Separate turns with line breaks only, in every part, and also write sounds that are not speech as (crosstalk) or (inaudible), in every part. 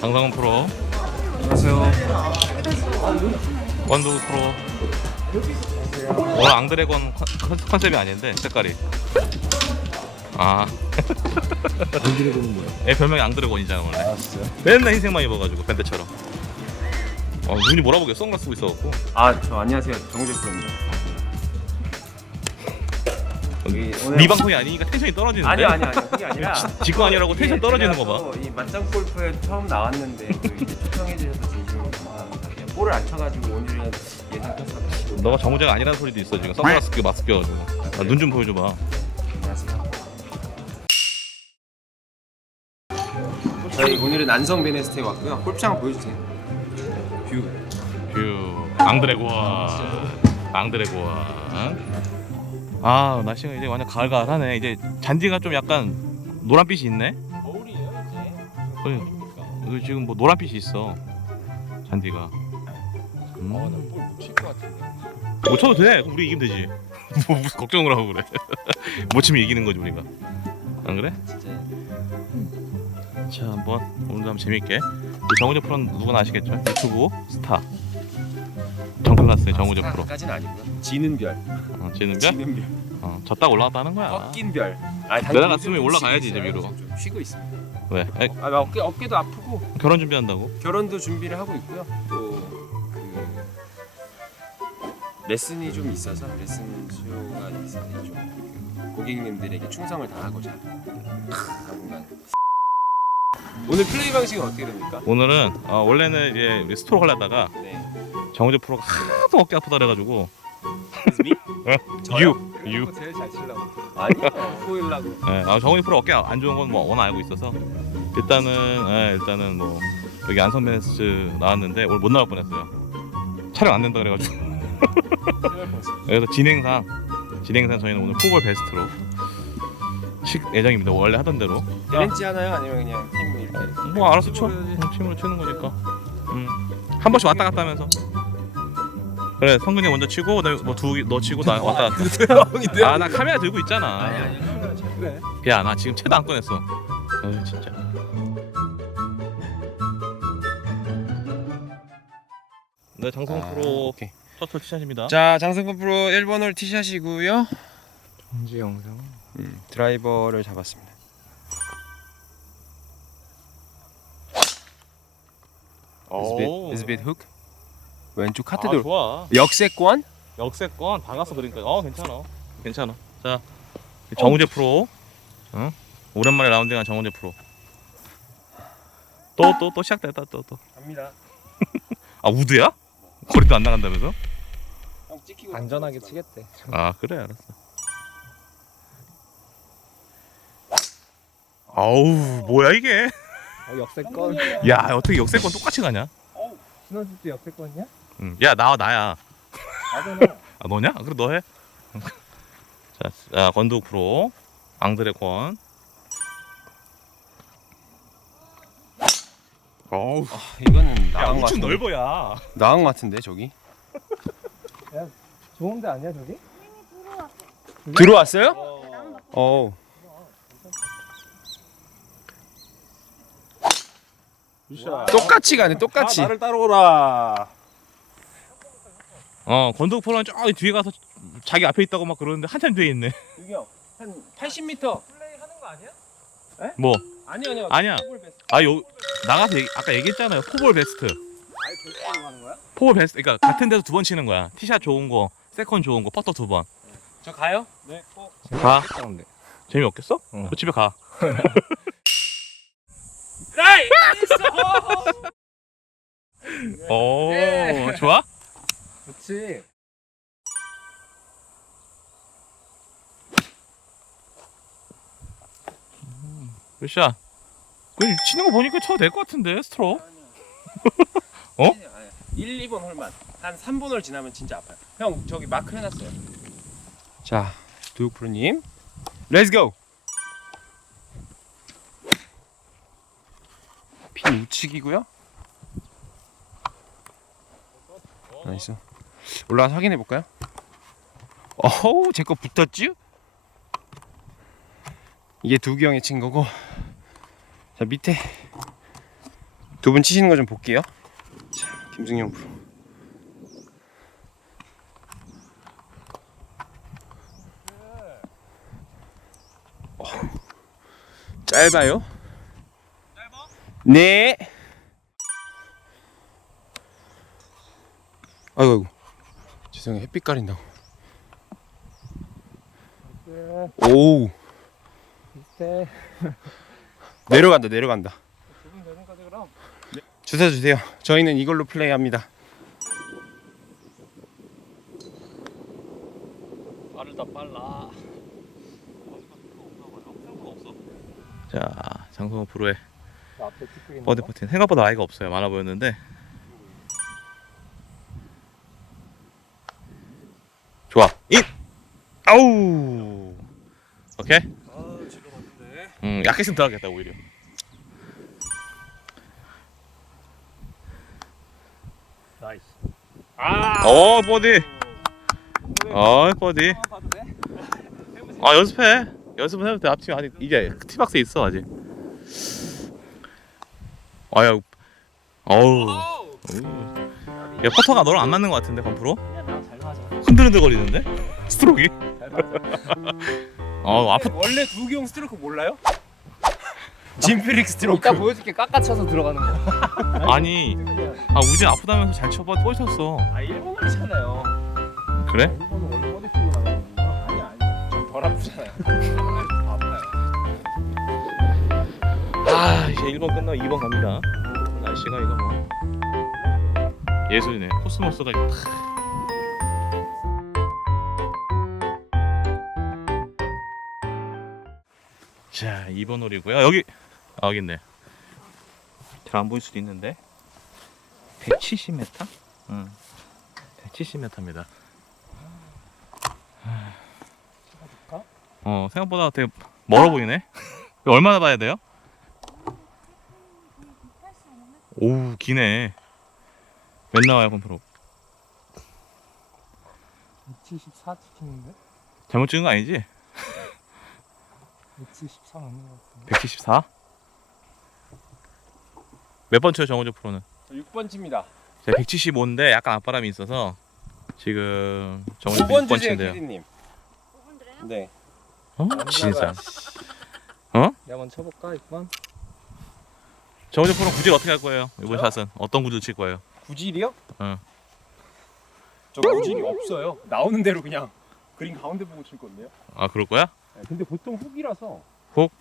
강상훈 프로,
안녕하세요.
원두 프로. 오늘 앙드래곤 컨- 컨- 컨셉이 아닌데 색깔이. 아,
안드래곤은 뭐야?
얘 별명이 앙드래곤이잖아 원래.
아 진짜요?
맨날 흰색만 입어가지고 밴드처럼. 어, 눈이 뭐라 보게 선글라스 쓰고 있어갖고.
아저 안녕하세요 정우재 프로입니다. 여기 오늘-
네 방송이 아니니까 텐션이 떨어지는데.
아니요 아니요 아니요 그게 아니라
직구 아니라고
이게
텐션 떨어지는
제가
거 봐.
또이 맞짱 골프에 처음 나왔는데 또 이제 초청해 주셔서 진심으로 감사합니다. 그냥 볼을 안 쳐가지고 오늘은 예상 탔었고
너가 정우재가 아니라는 소리도 있어 지금 선글라스 끼고 마스크 껴가지고. 아, 눈좀 보여줘봐.
안녕하세요. 저희 오늘은 안성 베네스트에 왔고요. 골프장 보여주세요. 뷰.
뷰 앙드래곤 앙드래곤 아 날씨가 이제 완전 가을가을하네 이제 잔디가 좀 약간 노란빛이 있네
겨울이에요 이제.
어, 여기 지금 뭐 노란빛이 있어 잔디가 음.
나볼 묻힐 것 같은데.
못 쳐도 돼 그럼 우리 이기면 되지 (laughs) 뭐 무슨 걱정을 하고 그래 (laughs) 못 치면 이기는 거지 우리가 안 그래?
진짜.
자 한번 오늘도 한번 재밌게 이 정우재 프로는 누구나 아시겠죠? 유튜브 스타 정클라스의 정우재 프로
까지는 아니고요. 지는 별.
어, 지는 별?
지는 별.
어, 졌다 올라갔다는 거야
꺾인 별. 아,
내려갔으면
요즘
올라가야지,
쉬고
이제 위로.
좀 쉬고 있습니다.
왜? 에,
아, 나 어깨 어깨도 아프고
결혼 준비한다고?
결혼도 준비를 하고 있고요. 또그 레슨이 좀 있어서 레슨 수요가 있어서 좀그 고객님들에게 충성을 다하고자 당분간 오늘 플레이 방식은 어떻게 됩니까?
오늘은 어, 원래는 이제 우리 스토로 하려다가
네.
정우재 프로가 하도 어깨 아프다 그래가지고
미?
유! 유!
제일 잘 치려고. 아니요. 보이려고.
네, 아, 정우재 프로 어깨 안 좋은 건 뭐 워낙 알고 있어서 일단은 예, 일단은 뭐 여기 안성베네스 나왔는데 오늘 못 나올 뻔했어요 촬영 안 된다 그래가지고 (laughs) 그래서 진행상 진행상 저희는 오늘 포볼 베스트로 식 예정입니다 원래 하던 대로
벤치 하나요? 아니면 그냥 팀 이렇게?
뭐 알아서 쳐 어, 팀으로 치는 거니까 음. 한 번씩 왔다 갔다 하면서 그래 성근이 먼저 치고 그다음에 뭐두너 치고 나 왔다 갔다 (laughs) 아나 카메라 들고 있잖아
아니 아니 카메라 잘 그래.
야 나 지금 채도 안 꺼냈어 어 진짜 네 장성
아,
프로
오케이.
터틀 티샷입니다
자 장성근 프로 1번 홀 티샷이고요.
정지 영상
음, 드라이버를 잡았습니다. Is bit, is bit hook. 왼쪽 카트
아,
돌.
좋아
역세권?
역세권 박았어 그러니까 어 괜찮아 괜찮아 자 정우재 프로 어? 오랜만에 라운딩한 정우재 프로 또 또 또 시작됐다 또또아
갑니다. (laughs)
우드야? 거리도 안 나간다면서?
형 찍히고
안전하게 치겠대.
아 그래 알았어 아우 뭐야 이게
어, 역세권.
야 어떻게 역세권 똑같이 가냐
신호집 도 역세권이야?
응. 야 나와 나야.
아
너냐? 아, 그래 너 해 자, 자 권도 프로 앙드레권 어우
이거는
야
나간 것
우측
같은데.
넓어야
나간 것 같은데 저기.
좋은 데 아니야 저기?
들어왔어요? 어. 똑같이 가네 똑같이.
따라오라 어 프로는 저기 뒤에 가서 자기 앞에 있다고 막 그러는데 한참 뒤에 있네
유경 한 80m.
뭐
아니 아니요.
아니야. 아요 나가서 얘기- 아까 얘기했잖아요 포볼 베스트 포볼 베스트 그러니까 같은 데서 두 번 치는 거야 티샷 좋은 거 세컨 좋은 거 퍼터 두번
저 가요?
네.
가
근데.
재미없겠어?
응.
너 집에 가 (laughs) (laughs)
라이.
오,
네.
좋아?
그렇지.
몇샷? 그 치는 거 보니까 쳐도 될 것 같은데 스트로 어?
1, 2번 홀만. 한 3번 홀 지나면 진짜 아파요. 형 저기 마크 해놨어요. 자 두육 프로님, 렛츠 고. 핀 우측이고요. 나이스. 올라가서 확인해 볼까요? 어우 제 거 붙었지? 이게 두기 형이 친 거고 자 밑에 두 분 치시는 거 좀 볼게요. 자, 김승용 프로. 어, 짧아요? 짧아? 네. 아이고 아이고. 죄송해요. 햇빛 가린다고. 오.
비슷해. (laughs)
내려간다. 내려간다.
두분 되는 거지 그럼?
주사 주세요. 저희는 이걸로 플레이합니다.
빠르다 빨라.
자 장성호 프로의 버디
거?
퍼팅 생각보다 나이가 없어요 많아 보였는데 좋아 인 아우 오케이. 음 약했으면 들어가겠다 오히려
나이스. 아.
어 버디 어 버디? 아 연습해 연습은 해도 돼 앞팀 아직 이제 티박스에 있어 아직 아야 어우 야 퍼터가 너랑 안 맞는 것 같은데 건프로. 흔들흔들 거리는데
맞아.
어 아프
원래 두기용 스트로크 몰라요? (laughs) 짐 필릭 스트로크.
이따 보여줄게 깎아쳐서 들어가는 거. (laughs)
아니 아 우진 아프다면서 잘 쳐봐 뻗쳤어
아 일본어잖아요.
그래?
일본은 원래 버디 치고 나가는 거.
아니 아니. 좀덜 아프잖아요. 아파요.
아 이제 1번 끝나고 2번 갑니다 날씨가 이거 뭐 예술이네 코스모스가 탁 자 2번 홀이고요 여기 아 여기 있네 잘 안 보일 수도 있는데 170m? 응 170m입니다 어 생각보다 되게 멀어 보이네 얼마나 봐야 돼요? 오 기네 몇 나와요 건프로
274 찍히는데?
잘못 찍은 거 아니지?
274 맞는 거 같은데.
174? 몇 번 쳐요 정호조 프로는?
6번 칩니다.
제가 175인데 약간 앞바람이 있어서 지금 정호조
5번
6번
주세요,
치는데요
캐디님. 네.
어? 진짜
내가 먼저 쳐볼까 6번?
정호조 프로는 구질 어떻게 할 거예요? 이번 샷은 어떤 구질 칠 거예요?
구질이요?
응.
저 구질이 없어요. 나오는 대로 그냥 그린 가운데 보고 칠 건데요.
아 그럴 거야?
근데 보통 훅이라서.
훅?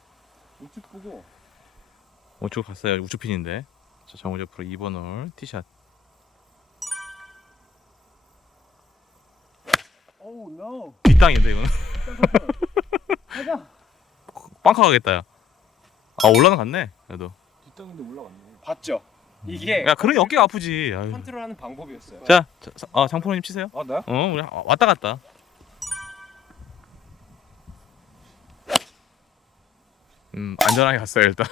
우측 보고.
우측 갔어요 우측 핀인데 자 정호조 프로 2번 홀 티샷
오우 노.
뒷땅인데 이거는
가자. (laughs)
빵카 가겠다 야. 아 올라는 갔네 그래도
뒷땅인데 올라갔네.
봤죠? 이게
야 그러니 어깨가 아프지 아유.
컨트롤하는 방법이었어요.
자, 자 사- 아, 장프로님 치세요.
아 나요?
어, 우리 왔다 갔다. 음, 안전하게 갔어요 일단.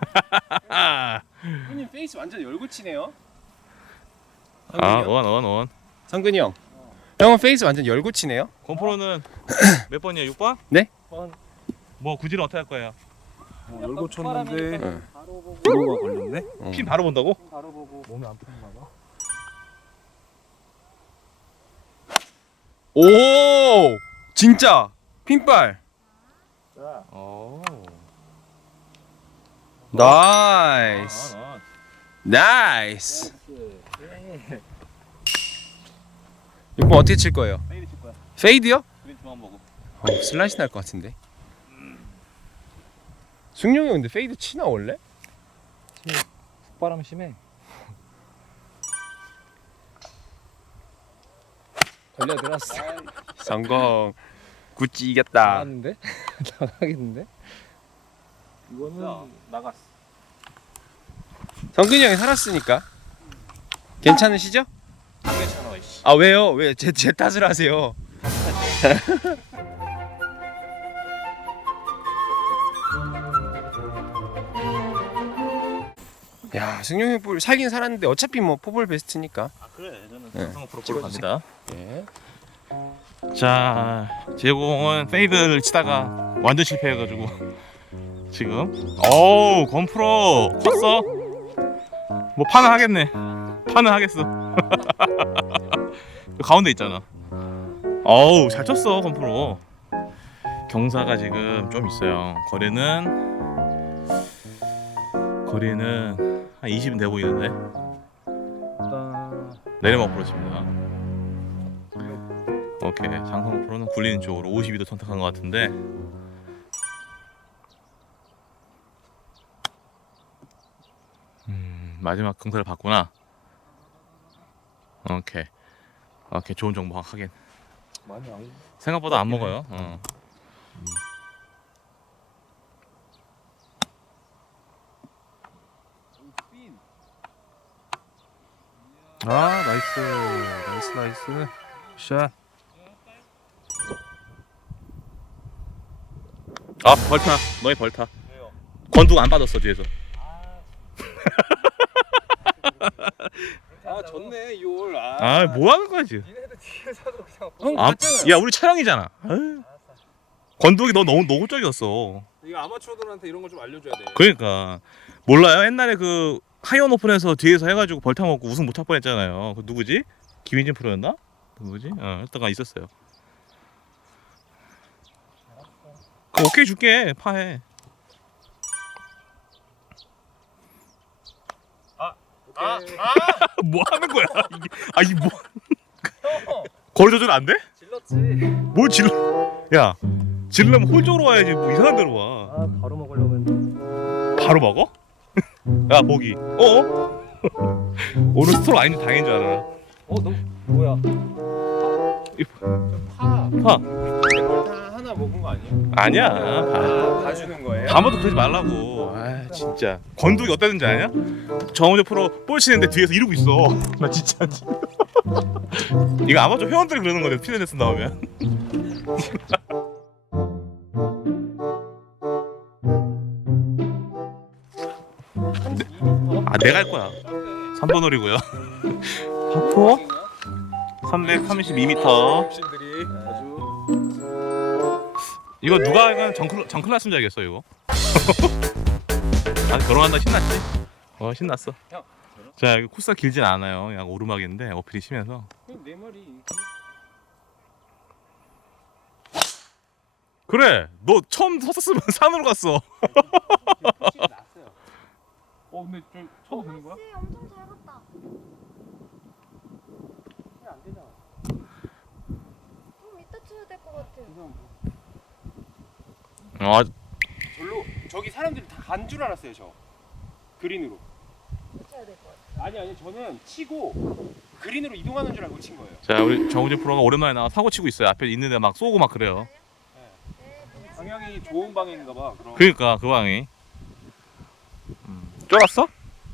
(laughs)
형님 페이스 완전 열고 치네요.
아, 원, 원, 원.
성근이 형. 형은 페이스 완전 열고 치네요.
건프로는 (coughs) 몇 번이에요? 6번?
번.
뭐 구질은 어떻게 할 거예요?
열고 쳤는데
응.
바로 보고
브로가 걸렸네.
핀 바로 본다고?
바로 보고 몸이 안 푸는가 봐.
오 진짜 핀발.
자,
어.
나이스.
아,
나이스.
예.
6번 어떻게 칠 거예요?
페이드 칠 거야.
페이드요?
그린 좀만 보고.
어, 슬라이스 날 것 같은데. 승용이 형 근데 페이드 치나 원래?
바람 심해. (laughs) 걸려 들었어.
성공. 구찌 이겼다.
나갔는데? (laughs) 나가겠는데? 이거는
나갔어.
성근이 형이 살았으니까. 괜찮으시죠?
안 괜찮아, 이씨.
아 왜요? 왜제제 탓을 하세요? (laughs) 야 승용이 볼 살긴 살았는데 어차피 뭐 포볼 베스트니까.
아, 그래. 저는
네.
장성호 프로 갑니다.
예.
자, 제공은 페이드를 치다가 완전 실패해가지고 지금 어우 건프로 컸어 뭐 파는 하겠네. 파는 하겠어. 그 (laughs) 가운데 있잖아. 어우 잘 쳤어 건프로. 경사가 지금 좀 있어요. 거리는 거리는 한 20은 돼 보이는데 내리막 프로칩니다. 오케이 장성 프로는 굴리는 쪽으로 52도 선택한 것 같은데 마지막 경사를 봤구나. 오케이. 오케이 좋은 정보 하긴
많이 안
생각보다 안 먹어요. 어.
아 나이스. 나이스 나이스. 샷.
아 벌타. 너희 벌타. 건두가 안 빠졌어 뒤에서
아 졌네 이올 아,
아뭐 하는 거야 지금?
니네들 뒤에서도 그냥
형 아.
야 우리 촬영이잖아. 아유. 건두기 너 너무 노골적이었어.
이거 아마추어들한테 이런 거좀 알려줘야 돼.
그러니까. 몰라요? 옛날에 그 하이온 오픈에서 뒤에서 해가지고 벌타 먹고 우승 못할 뻔했잖아요. 그 누구지? 김인진 프로였나? 그 누구지? 어 했다가 있었어요. 그 오케이 줄게. 파해
아, (laughs)
뭐 하는 거야? 이게. 아 이게 뭐 거리 조절 안 돼?
질렀지.
뭘 질러? 야 질르면 홀 쪽으로 와야지. 뭐 이상한 데로 와.
아 바로 먹으려고 했는데.
바로 먹어? (laughs) 야 보기. 어? 오늘 스트로 아닌 줄 당인 줄 알아.
어 너 뭐야?
파.
파.
다 하나 먹은 거 아니에요?
아니야 봐.
다 주는 거예요?
아무도 그러지 말라고 아 진짜 건두기 어땠는지 아냐? 정우재 프로 볼 치는데 뒤에서 이러고 있어 나 진짜 이거 아마존 회원들이 그러는 거네 피드레스 나오면 아 내가 할 거야 3번 홀이고요 하프 332m
욕심들이 아주
이거 누가 이건 정클 정클났으면 알겠어 이거. (laughs) 아 결혼한다 신났지? 어 신났어.
형,
자 여기 코스가 길진 않아요. 약 오르막인데 어필이 심해서.
내 말이.
그래 너 처음 섰었으면 (laughs) 산으로 갔어.
났어요.
어 근데 좀 쳐도 되는 거야?
씨, 엄청 잘 갔다.
안 되잖아.
좀 이따 쳐야 될 것 같아.
아
절로 저기 사람들이 다 간 줄 알았어요 저. 그린으로.
쳐야 될 것 같아.
아니 아니 저는 치고 그린으로 이동하는 줄 알고 친 거예요.
자 우리 정우재 프로가 오랜만에 나와 사고 치고 있어요. 앞에 있는데 막 쏘고 막 그래요.
네,
방향이 좋은 방향인가 봐. 그럼.
그러니까 그 방이. 음. 쫄았어?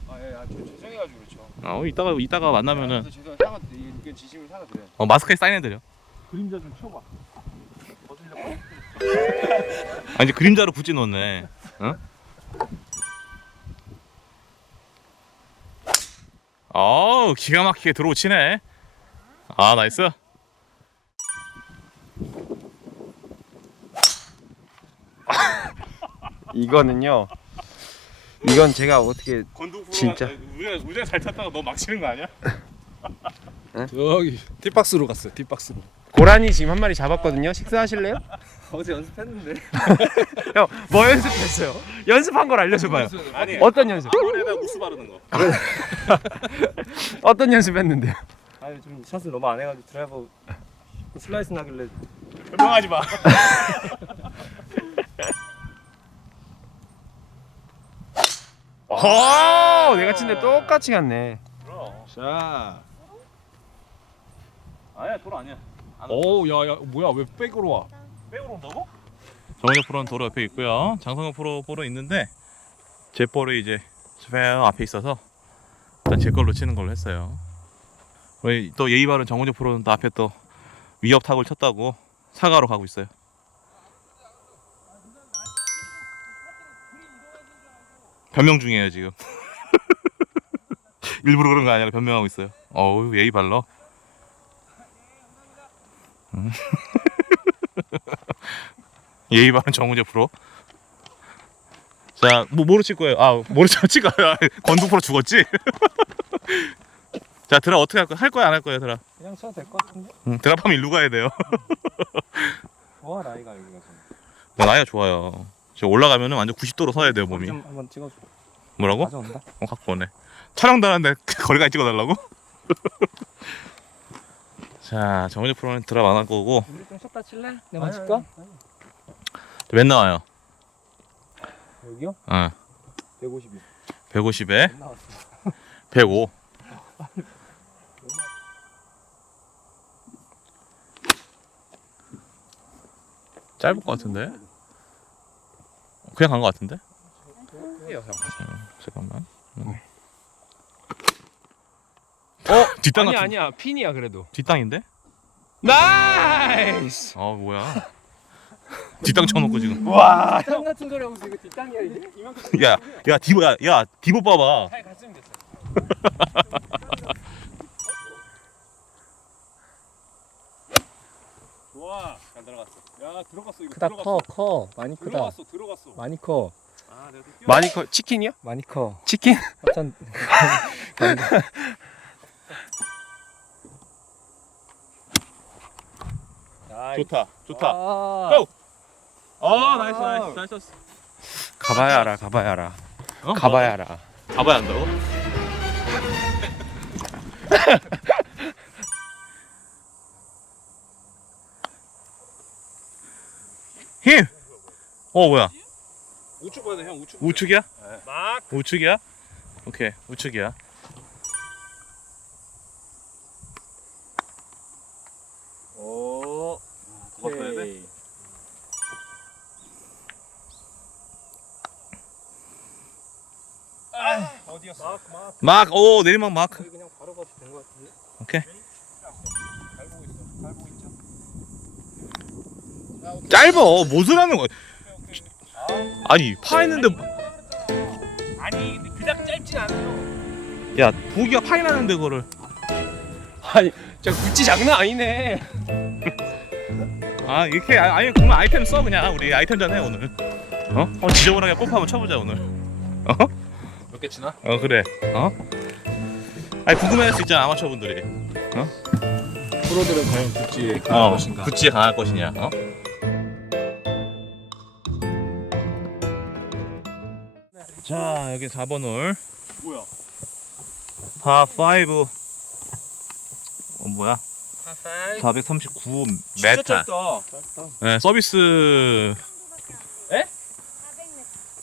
아 예, 아, 저 죄송해가지고 그렇죠.
어 이따가 이따가 만나면은
그래서 죄송 사과 이건 진심으로 사과드려요.
어, 마스크에 사인해드려.
그림자 좀 쳐봐
아 이제 그림자로 붙지 놓네. 응? 어우 기가 막히게 들어오치네. 아 나이스. (laughs)
이거는요. 이건 제가 어떻게
건두
진짜?
우리가 우리가 잘 탔다가 너 막 치는 거 아니야? (laughs)
저기 뒷박스로 갔어 뒷박스로
고라니 지금 한 마리 잡았거든요. 식사하실래요?
어제 연습했는데 (laughs)
형, 뭐 연습했어요? 연습한 걸 알려줘봐요.
아니
어떤 연습?
아무래다 무스 바르는 거. (laughs)
어떤 연습했는데요?
아니 좀 샷을 너무 안 해가지고 드라이버 슬라이스 나길래
변명하지 마. (laughs)
어, 내가 친데 똑같이 갔네.
자
아니야 돌 아니야.
오 야야 뭐야 왜 백으로 와
백으로 온다고? 정은혁 프로는 도로 옆에 있고요. 장성호 프로 보러 있는데 제 볼이 이제 스페어 앞에 있어서 일단 제 걸로 치는 걸로 했어요. 우리 또 예의 바른 정은혁 프로는 또 앞에 또 위협 타구를 쳤다고 사과로 가고 있어요. 변명 중이에요 지금. (laughs) 일부러 그런 거 아니라 변명하고 있어요. 어우 예의 발러. 음. (laughs) 예의 바른 정우재 프로. 자, 뭐 뭐로 칠 거예요? 아, 뭐로 칠 거야? 권두프로 죽었지? (laughs) 자, 드라 어떻게 할 거야? 할 거야 안 할 거야, 드라?
그냥 쳐도 될 것 같은데?
응, 드랍하면 일로 가야 돼요.
좋아 라이가 여기가 좀.
나 나이가 좋아요. 저 올라가면은 완전 90도로 서야 돼요 몸이.
좀 한번 찍어줘.
뭐라고?
가져온다.
어 갖고 오네. 촬영도 하는데 (laughs) 거리까지 찍어달라고? 자, 정은재 프로는 드랍 안 할 거고
우리 좀 쉬었다 칠래? 내가 맞을까?
맨 나와요.
여기요?
어,
152.
150에
안 나왔어.
105. 짧을 것 같은데? 그냥 간 것 같은데?
형.
잠깐만. 음. 어? 뒷땅
아니야
같은
아니야 핀이야 그래도.
뒷땅인데?
나이스.
아 뭐야? 뒷땅 쳐놓고 지금.
와. 짱 같은 소리 하고 있어. 이거 뒷땅이야 이게? 이만큼.
야, 야 디보, 야, 야 디보 봐봐.
잘 갔으면 됐어. (laughs) 좋아. 잘 들어갔어. 야 들어갔어 이거
크다 커 커. 많이 크다.
들어갔어 들어갔어.
많이 커.
아, 내가 또 뛰어.
많이 커 치킨이야?
많이 커.
치킨? (laughs)
어쩐.
좋다, 좋다.
아.
고! 어, 나이스, 나이스, 나이스.
가봐야 알아 가봐야 알아.
어?
가봐야 알아.
가봐야 한다고? (laughs) 힘! 어 뭐야?
우측 봐야 돼형 우측.
우측이야?
막.
우측이야? 오케이 우측이야
오.
더 써야 돼?
오케이.
어디였어?
막!
오 내리막 막
그냥 바로 가도 된 것 같은데.
오케이
잘 보고 있어. 잘 보고 있죠.
짧어 뭔 소리 하는 거야 아니 파 했는데
아니 근데 그닥 짧진 않아요.
야 보기가 파이 나는데 그거를
아니 저 구찌 장난 아니네. (laughs)
아 이렇게 아- 아니 그러면 아이템 써 그냥 우리 아이템전 해 오늘 어? 한번 지저분하게 한번 쳐보자 오늘 어?
몇 개 치나?
어 그래 어? 아니 궁금해할 수 있잖아 아마추어분들이
프로들은 과연 구찌에
어 구찌에 강할 것이냐 어? 자 여기 4번 홀
뭐야?
파5 어 뭐야
파파이.
439
진짜
메타
짧다.
네 서비스
400m.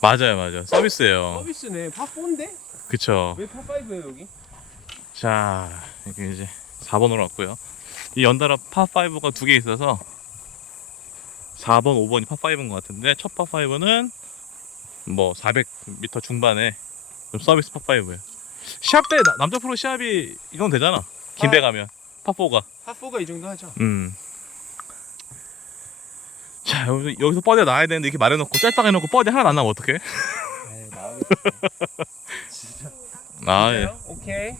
맞아요 맞아요 서비스예요
서비스네. 파4인데?
그쵸
왜 파5예요 여기?
자 여기 이제 4번으로 왔고요 이 연달아 파5가 두 개 있어서 4번 5번이 파5인 것 같은데 첫 파5는 뭐 400m 중반에 좀 서비스 파5예요 시합 때 나- 남자 프로 시합이 이건 되잖아 김배 가면 파4가
파4가 이 정도 하죠.
음. 자 여기서, 여기서 뻗에 나와야 되는데 이렇게 말해놓고 짧다가 해놓고 뻗에 하나 안 나면 어떡해
에이 (laughs) 나오겠다.
아 예.
오케이.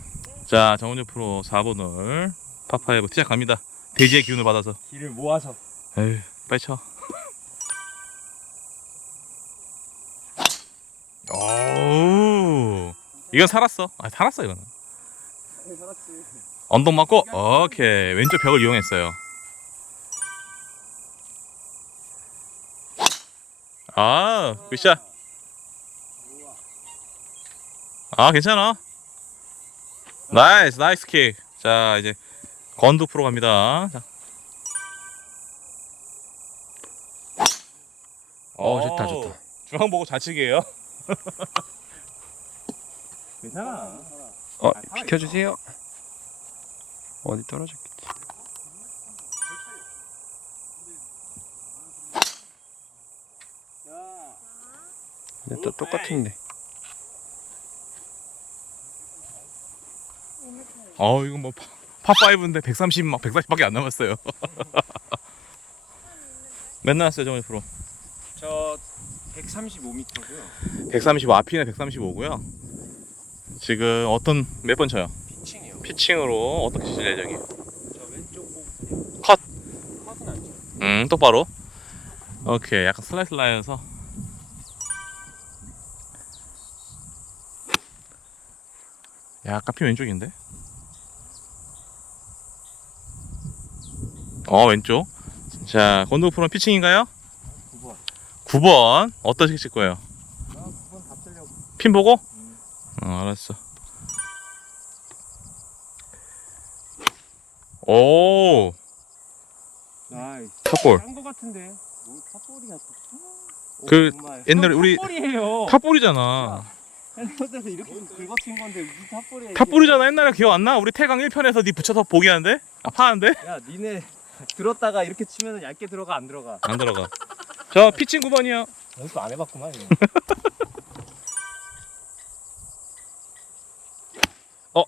자 정은재 프로 4번을 파5 시작합니다 대지의 기운을 받아서
길을 모아서.
에휴 빨리 쳐 오 이건 살았어 아 살았어 이거는
살았지.
언덕 맞고 오케이 왼쪽 벽을 이용했어요 아 굿샷 아 괜찮아 나이스 나이스 킥 자 이제 건두 프로 갑니다 자.
어, 좋다, 좋다.
중앙 보고 좌측이에요 괜찮아
어 비켜주세요. 어디 떨어졌겠지? 근데 또 똑같은데.
어 이거 뭐 파5인데 130 막 140밖에 안 남았어요. (laughs) 몇 나왔어요 정훈 프로?
저 135m고요.
135 앞이네 135고요. 지금 어떤 몇 번 쳐요?
피칭이요.
피칭으로 어떻게 치실 예정이에요?
저 왼쪽 꼭
컷.
컷은 안 쳐.
음 똑바로. 오케이 약간 슬라이스 라이어서 약간 핀 왼쪽인데? 어 왼쪽 자 권도 프로 피칭인가요?
9번
9번 어떻게 칠 거예요?
나 9번 다 쓰려고
핀 보고?
음.
어 알았어 오
나이스
탑볼
딴거 같은데.
뭘 탑볼이야
또그
정말
옛날에 우리
탑볼이에요.
탑볼이잖아
핸드폰에서 이렇게 긁어친 건데 무슨 탑볼이야 이게.
탑볼이잖아 옛날에 기억 안 나? 우리 태강 1편에서 니 붙여서 보기 하는데? 아 파는데?
야 니네 들었다가 이렇게 치면 얇게 들어가 안 들어가
안 들어가 저 피칭 9번이요
연습 안 해봤구만 이거. (laughs)
어?
아,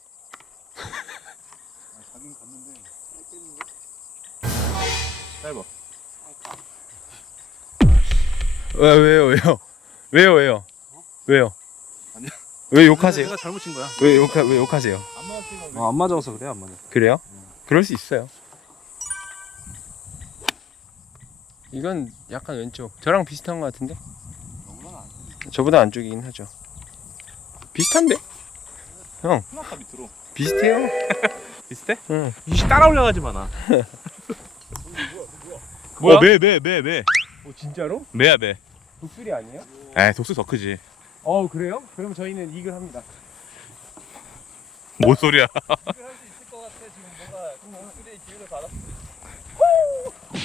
가긴 갔는데
짧아.
왜 왜요 왜요 왜요 왜요 왜요
아니야.
왜 욕하세요
내가 잘못 친 거야
왜 욕하 왜 욕하세요
안 맞으면 안 맞아서 그래 안 맞아
그래요 그럴 수 있어요
이건 약간 왼쪽. 저랑 비슷한 거 같은데? 저보다 안쪽이긴 하죠. 비슷한데?
하나가 밑으로
비슷해요. (laughs)
비슷해?
응.
이씨 따라 올라가지 마나
뭐야?
어, 매, 매, 매, 매.
오 진짜로?
매야, 매.
독수리 아니에요?
에, 독수 더 크지.
어 그래요? 그럼 저희는 이글 합니다.
뭔 소리야.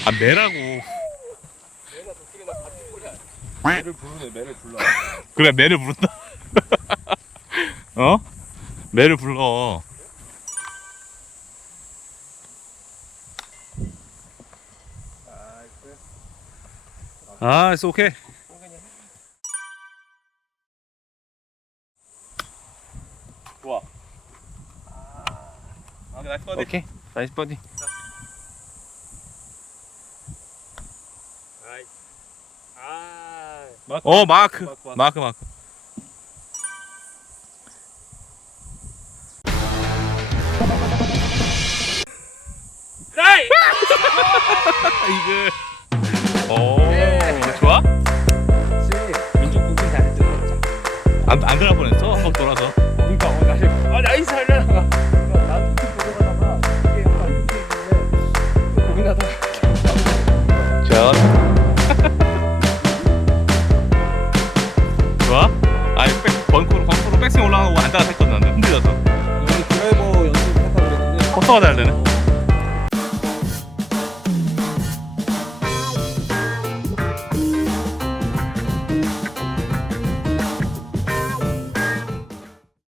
아,
매라고.
매를 부르네 매를 불러
그래, 매를 부른다. (laughs) 어? 매를 불러. 아, it's okay. 나이스 버디.
오케이. 나이스 버디.
아. 마크.
어 마크.
마크 마크.
마크, 마크. 나이. 이거. 오. 좋아?
민족 부분 잘했죠.
안안 들어 보냈어. 한 돌아서. സോതാട്ടന്